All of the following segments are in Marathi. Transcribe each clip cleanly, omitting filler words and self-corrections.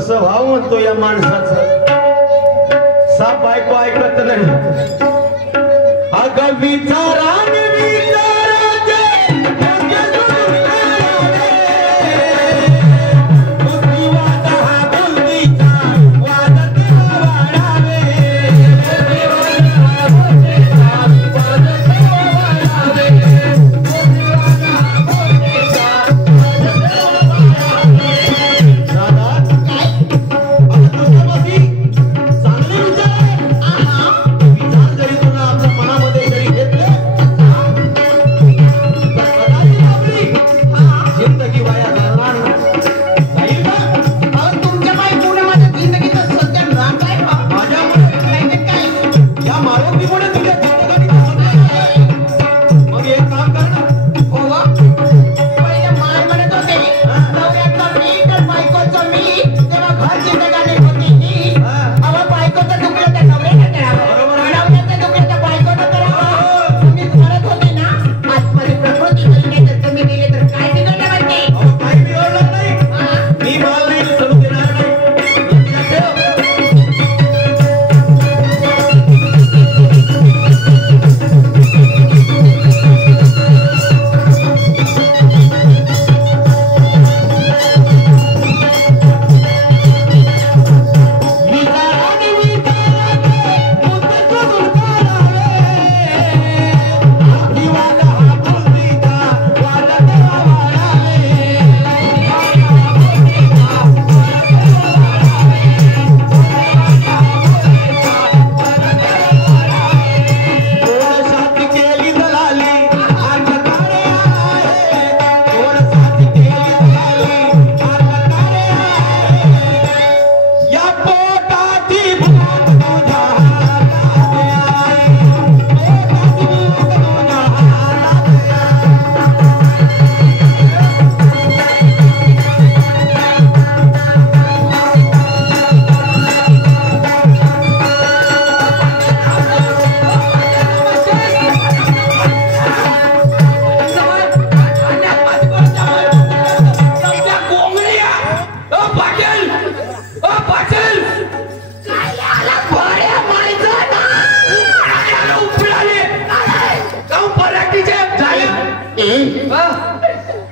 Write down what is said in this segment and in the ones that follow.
स्वभाव म्हणतो या माणसाचा साप ऐकू ऐकत नाही अगं विचाराने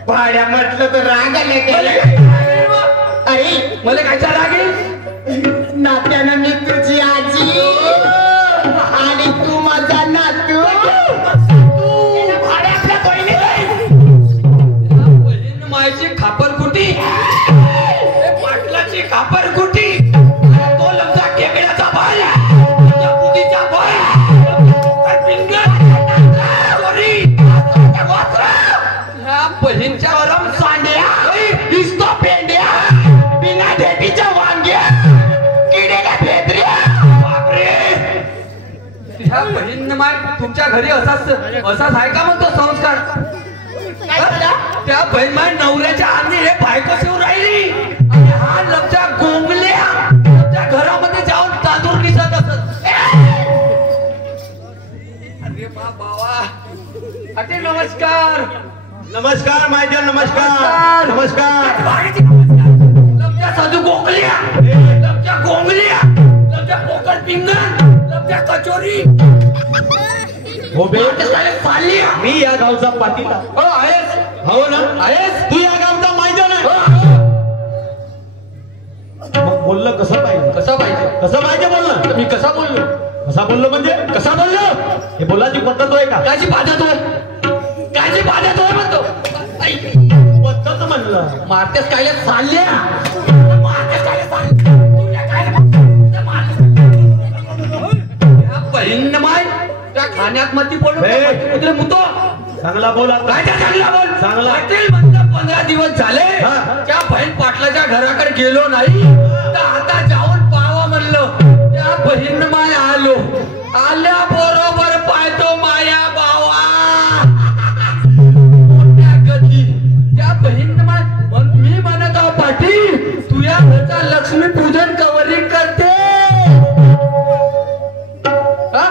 भाड्या म्हटलं तर राग आले अरे मला कायचा राग आहे नात्यानं मी तुझी आजी आणि तू माझा नातू भाड्या आपल्या बहिणीने मायची खापरकुटी पाटलाची खापरकुटी तो लमचा केकड्याचा भाई पुतीचा भाई बहिणच्या वरम सांड्या दिसतो पेंड्या बिना ढेपीच्या वांग्या किडेला भेदऱ्या बापरे ह्या बहीण माय तुमच्या घरी असाच आहे का म्हणतो संस्कार त्या बहीण माय नवऱ्याच्या आंधी हे बायको शिव राहिली आणि हा लमच्या गोंगल्या त्या घरामध्ये जाऊन तांदूळ निसत असत अरे बाबा अटे नमस्कार नमस्कार मायजन नमस्कार नमस्कार नमस्कार कचोरी हो बे मारतेस काय चालली मी या गावचा पाटील हो आहेस हो ना आहेस तू या गावचा मैदान हो, आहे हो. मग बोललं कसं पाहिजे कसा पाहिजे कसं पाहिजे बोलणं मी कसा बोललो कसा बोललो म्हणजे कसा बोललो हे बोलाची पद्धत होय का कायची बाधत होय कायची बाधत होय म्हणतो आई, पद्धत म्हणलं मारतेस काय चालल्या मारतेस काय बहीण माय त्या खाण्यात मती पडून हे. मुतो चांगला बोल आता. काय त्या चांगला बोल चांगला. पाटील म्हणलं 15 दिवस झाले हा. त्या बहीण पाटलाच्या घराकडे गेलो नाही तर आता जाऊन पावा म्हणलं त्या बहीण माय आलो आल्या बरोबर पाहतो माया बावा मोठ्या गती त्या बहीण माय मी म्हणत आहो पाटील तुझ्या घरचा लक्ष्मी पूजन कवरिंग करते हा?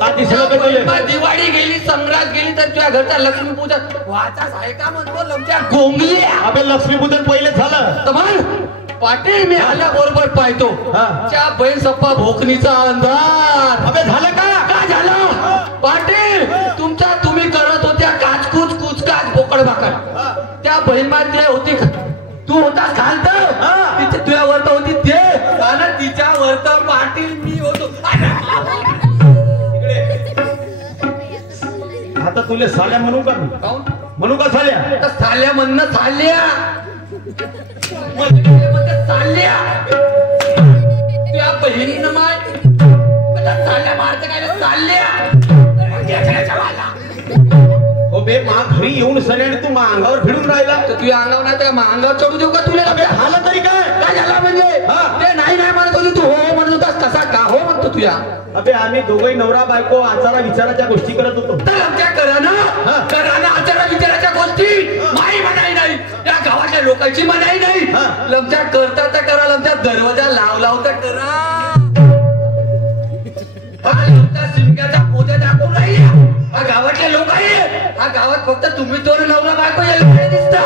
का दिसलं का तुले? दिवाळी गेली संक्रांत गेली तर तुझ्या घरचा लक्ष्मी पूजन वाचाच आहे का म्हणतो लमच्या गोंगल्या अबे लक्ष्मीपूजन पहिले झालं तर मग पाटील मी आल्या बरोबर पाहतो हा. त्या बैल सप्पा भोकणीचा अंधार अबे झालं का काय झालं पाटील तुमच्या तुम्ही करत होत्या काचकूच कुचकाच बोकड भाकर त्या बहीण ते होती तू होतास खालत हा. तिथे तुझ्या वरत होती ते आणि तिच्या वरत पाटील मी होतो आता तुले साल्या म्हणू का मी काहून? म्हणू का साल्या तर साल्या म्हणणं चालल्या म्हणजे चालल्या त्या बहिणीनं माय चालल्या मारते काय चालल्या हो बे मा घरी येऊन सल्याने तू मा अंगावर फिरून राहिला तर तुझ्या अंगावर नाही त्या अंगावर चढू देऊ का तुला अबे झालं तरी काय काय झाला म्हणजे हा. ते नाही म्हणत होती तू हो म्हणत होतास कसा का हो म्हणतो तुझ्या अबे आम्ही दोघही नवरा बायको आचारा विचाराच्या गोष्टी करत होतो तर आमच्या करानं आचारा विचाराच्या गोष्टी माही म्हणाई नाही त्या गावातल्या लोकांची म्हणाई नाही हा. लमच्या करता तर करा लमच्या दरवाजा लाव तर करा हा लमच्या शिमक्याचा पोते दाखवून राहिल्या हा गावातले लोक आहे हा गावात फक्त तुम्ही दोन नवरा बायको यायला दिसता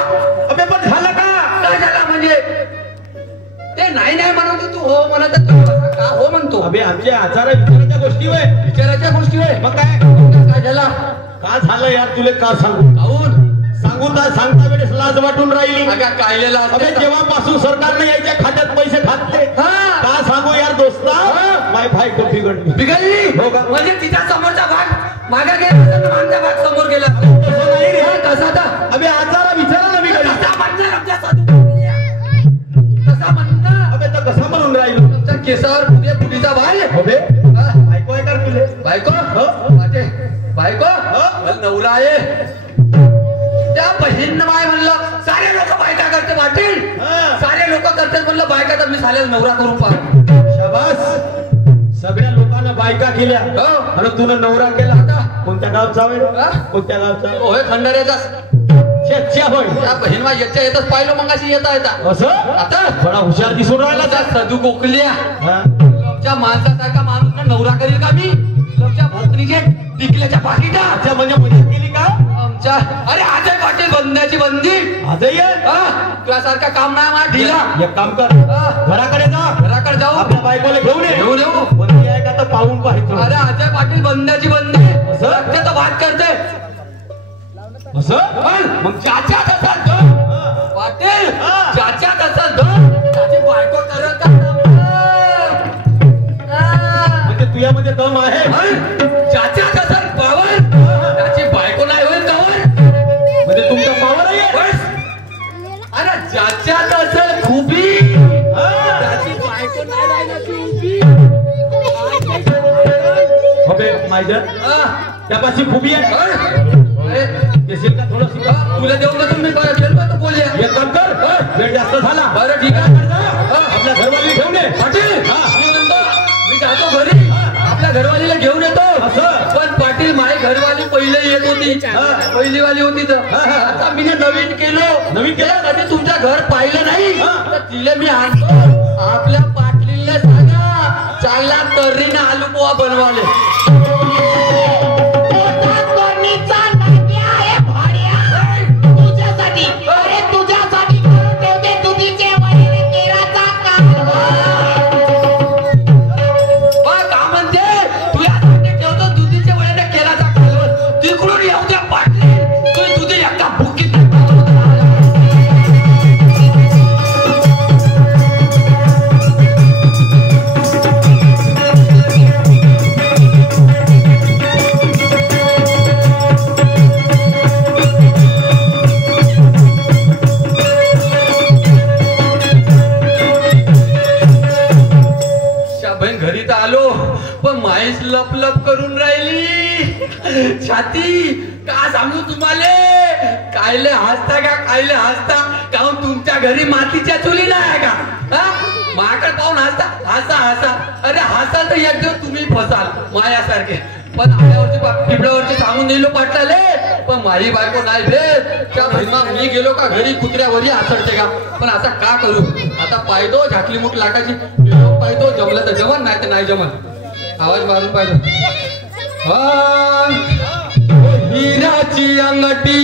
अबे पण झालं का काय झाला म्हणजे ते नाही म्हणत तू हो म्हणत तू कसा का हो म्हणतो अबे आमच्या आचारा विचाराच्या गोष्टी होय विचाराच्या गोष्टी होय मग काय काय झाला का झालं यार तुले का सांगू काहून सांगून सांगता वेळेस लाज वाटून राहिली अगा कायलेला अबे जेव्हापासून सरकारने यायच्या खात्यात पैसे घातले हा. का सांगू यार दोस्ता माय भाई कधी बिघडली बिघडली हो का? म्हणजे तिच्या समोरचा भाग मागा गेला तर मागचा भाग समोर गेला तसं नाही रे. हा, कसा था अबे आचारा विचारा ना बिघडली कसा म्हणणार आमच्या साधू कसा म्हणणार अबे तर कसा म्हणून राहिलो आमच्या केसावर पुढे पुढीचा भाई अबे हा. ऐकू आहे का तुले बायको हो? पाटे बायको हो? मला नवरा आहे त्या बहीण माय म्हणलं सारे लोक बायका करते पाटील हा. सारे लोक करतात म्हणलं बायका तर मी साऱ्या नवरा करून पाहतो शाबास सगळ्या लोकांना बायका केल्या हो. आणि तुला नवरा केला आता कोणत्या गावचा होय हा? कोणत्या गावचा होय खंडाऱ्याचा शेतच्या होय त्या बहीण माय याच्या येतच पाहिलं मग अशी येता असं आता थोडा हुशार दिसून राहिला त्या सदू कोकल्या हा. आमच्या माणसासारखा माणूस ना नवरा करील का मी आमच्या भोकरीचे टिकल्याच्या पाकिटा अच्छा म्हणजे मजा केली का आमच्या अरे अजय पाटील बंदण्याची बंदी आजही आहे? तुझ्यासारखा काम नाही मला ढिला एक काम कर हा. घराकडे जा घराकडे जाऊ आपल्या बायकोला घेऊन ये घेऊन येऊ बंदी आहे का तर पाहून पाहायचं अरे अजय पाटील बंदण्याची बंदी असं? रक्ताचा भात करते असं पण मग ज्याच्यात असेल तो पाटील हा. ज्याच्यात असेल तो त्याची बायको करत का म्हणजे तुझ्यामध्ये दम आहे ज्याच्यात असेल पवन त्याची बायको नाही होईल कवर म्हणजे तुमचा पावर आहे बस अरे ज्याच्यात असेल खुबी हा. त्याची बायको नाही राहिली ती उभी. अबे माझ्या हा. त्यापाशी खुबी आहे अरे, देशील का थोडं हा, तुला देऊन देतो मी गेलो तर बोलूया एक काम कर वेळ जास्त झाला बरं ठीक आहे हा. आपल्या घरवाली घेऊन ये पाटील हा. मी म्हणतो मी जातो घरी आपल्या घरवालीला घेऊन येतो असं? पण पाटील माझी घरवाली पहिले येत होती हा. पहिलीवाली होती तर हा, हा. आता मी नवीन केलं नवीन केलं? कधी तुमच्या घर पाहिलं नाही हा. तर तिला मी आणतो आपल्या पाटलीला सांगा चांगला तर्रीने आलू पोहा बनवाले बा, का म्हणते तुझ्या घरी तर आलो पण माईस लप लप करून राहिली छाती. का सांगू तुम्हाला, कायले हसता का कायले हसता, काहून तुमच्या घरी मातीच्या चुली नाही का? माकड पाहून हसता हसा हसा. अरे हसाल तर एक दिवस तुम्ही फसाल मायासारखे. पण आल्यावरती टिपड्यावरती सांगून दिलो पाटलाले, पण माझी बायको नाही भेट. त्या भैमा मी गेलो का घरी कुत्र्यावरही आसडते का. पण आता का करू, आता पायदो झाकली मुठ लाटाची पायदो, जमलं तर जमन नाही तर नाही जमन. आवाज मारून पाहिजे हिराची अंगठी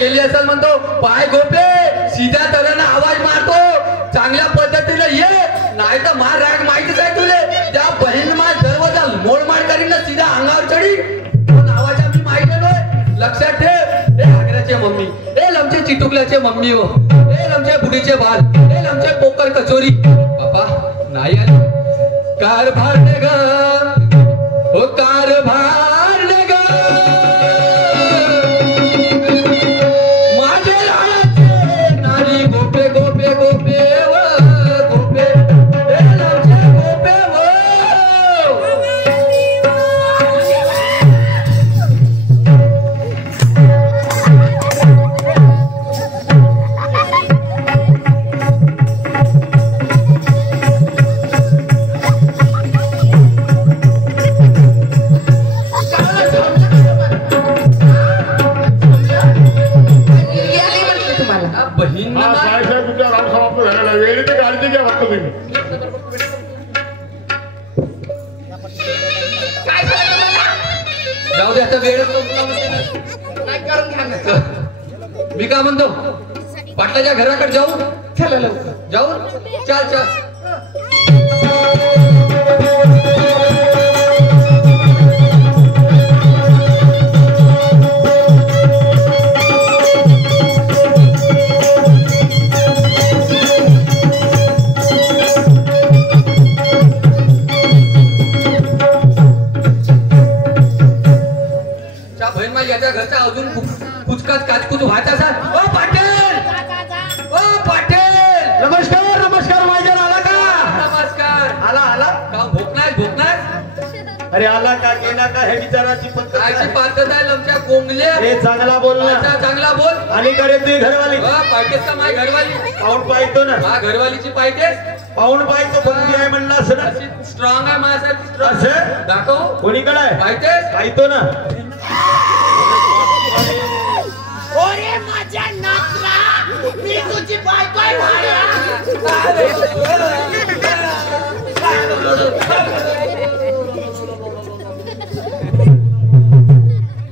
गेली असेल म्हणतो. पाय गोपले सीधा तऱ्हेनं आवाज मारतो, चांगल्या पद्धतीने ये, नाही तर मार राग माहितीच आहे तुले. त्या बहीण मार दरवाजा मोडमाड करीन ना सीधा अंगावर चढी. पण आवाज आम्ही माहिती लक्षात ठेव. हे आग्र्याचे मम्मी, हे लमचे चिटुकल्याचे मम्मी, हो हे लमचे बुडीचे बाल, हे लमचे पोकर कचोरी. बाबा नाही आले कारभार ने ग, हो कारभार ने ग, जाऊ दे आता वेळ. मी काय म्हणतो, पाटलाच्या घराकडे जाऊ. चला लवकर जाऊ. चाल चाल. याच्या घरचा अजून कुचकाच काचकूच व्हायचा असा. ओ पाटील, ओ पाटील, नमस्कार नमस्कार. माझ्या आला का? नमस्कार. आला आला का भोकणार भोकणार. अरे आला का गेला का हे विचाराची पद्धत कायची पद्धत आहे लमच्या गोंगल्या. हे चांगला बोल ना, चांगला बोल. अलीकडे तुझी घरवाली पाहिजेस का माझी घरवाली? पाहून पाहतो ना. हा घरवालीची पाहिजेस. पाहून पाहतो कोणती आहे म्हणला असं ना. स्ट्रॉंग आहे माझ्यासाठी. असं दाखव कोणीकडे आहे पाहिजेस. पाहतो ना. ओरे माझ्या नातरा, मी तुझी बायको आहे भाड्या.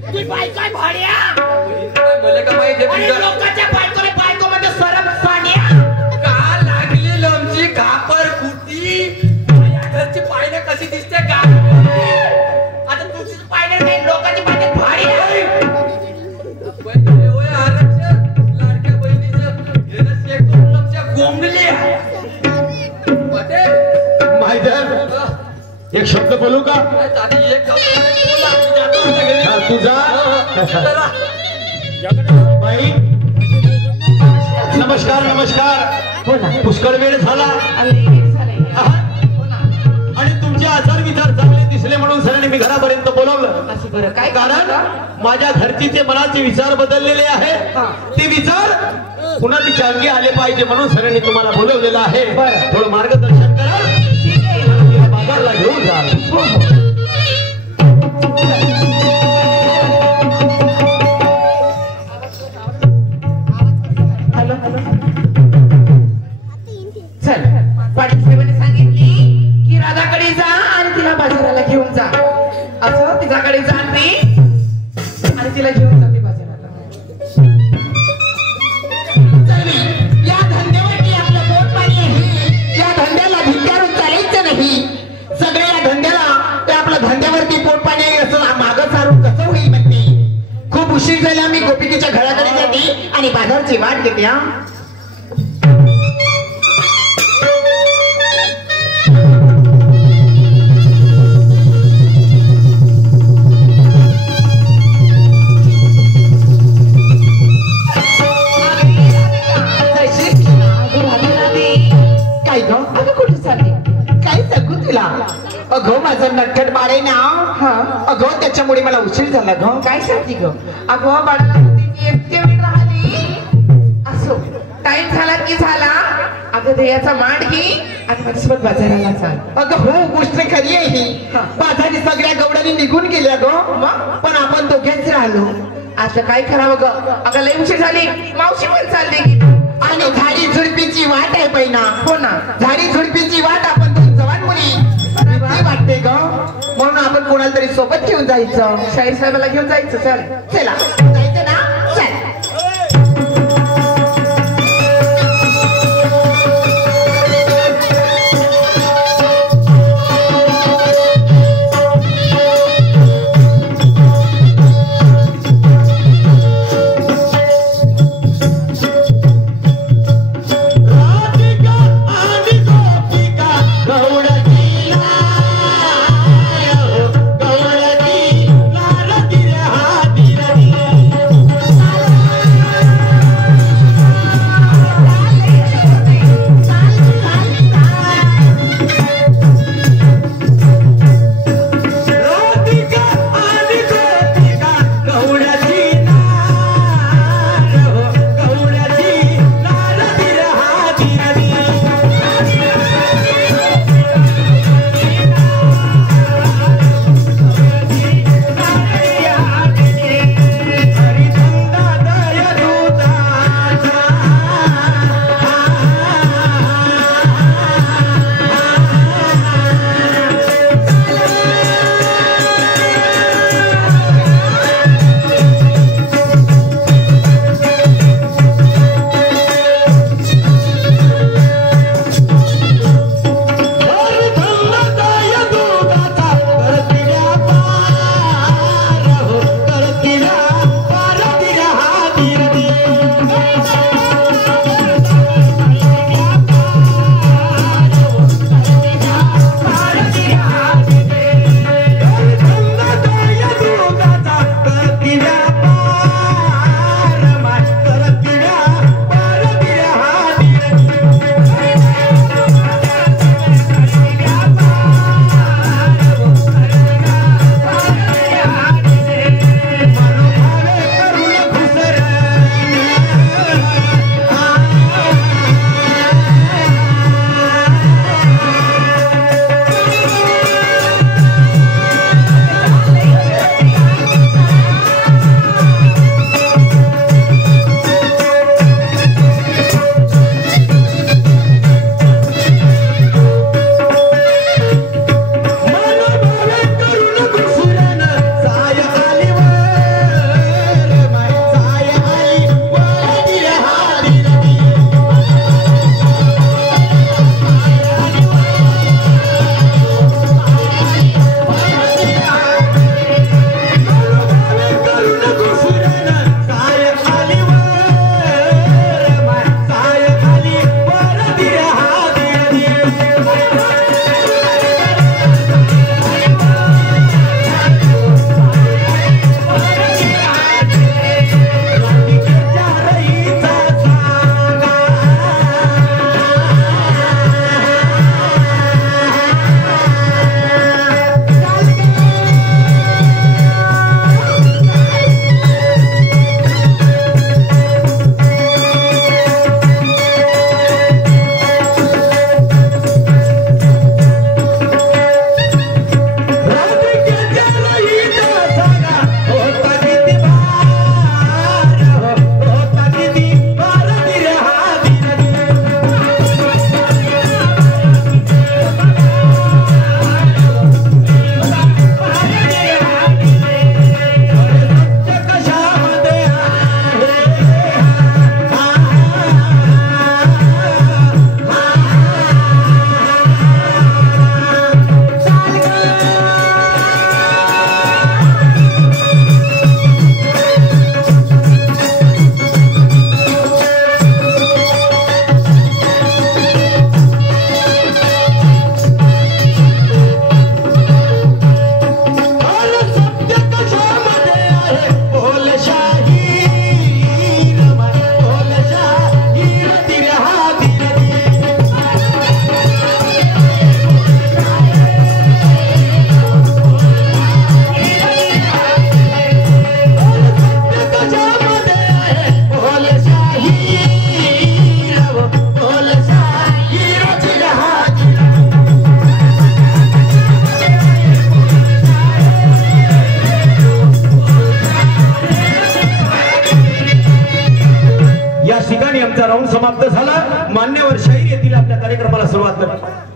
तुझी बायको आहे भाड्या. मला का माहिती लोकांच्या बायकोने बायको मध्ये सरम सान्या का लागली लमची कापर कुटी. घरची पायने कशी दिसते का? आता तुझीच पाहिजे नाही, लोकांची पाहिजे भाड्या. आरक्षण एक शब्द बोलू का? चालेल, एक काम करा, बोला, मी जातो आता घरी. हा, तू जा. चला. बाई नमस्कार नमस्कार. पुष्कळ वेळ झाला आहा. आणि तुमचे आचार विचार चांगले दिसले म्हणून सरांनी मी घरापर्यंत बोलवलं. बरं काय कारण माझ्या घरचीचे मनाचे विचार बदललेले आहेत. ते विचार पुन्हा तिच्या अंगी आले पाहिजे म्हणून सरांनी तुम्हाला बोलवलेलं आहे. थोडं मार्गदर्शन करा. बाजारला घेऊन जा. चल पाटील साहेबांनी सांगितली की राधाकडे जा आणि तिला बाजाराला घेऊन जा. असं तिच्याकडे जाते आणि तिला घेऊन जाते बाजाराला. या धंद्यावरती आपलं पोट पाणी आहे. या धंद्याला धिक्कारून चालायचं नाही. सगळ्या या धंद्याला ते आपल्या धंद्यावरती पोट पाणी आहे असं मागं सारून कसं होईल म्हणते. खूप उशीर झाला. मी गोपिकेच्या घराकडे जाते आणि बाजारची वाट घेते. हा अगं माझं नटखट बाळ आहे ना. अगं त्याच्यामुळे मला उशीर झाला. ग काय सांगते ग? अगं बाळाला एकटे वेळ राहिली. असो टाइम झाला की झाला. अगं देयाचा मांड घे आणि माझ्यासोबत बाजाराला चाल. अगं हो गोष्ट खरी आहे ही. बाजारी सगळ्या गवड्यांनी निघून गेल्या ग. पण आपण दोघेच राहिलो. आता काय करावं ग? अगं लय उशीर झाली. मावशी पण चालली आणि झाडी झुडपीची वाट आहे पहिना. हो ना झाडी झुडपीची वाट. आपण दोन जवान मुली वाटते ग म्हणून आपण कोणाला तरी सोबत घेऊन जायचं. शाहीर साहेबाला घेऊन जायचं. चल चला जायचं ना. चल समाप्त झाला. मान्यवर शाहीर येथील आपल्या कार्यक्रमाला सुरुवात कर.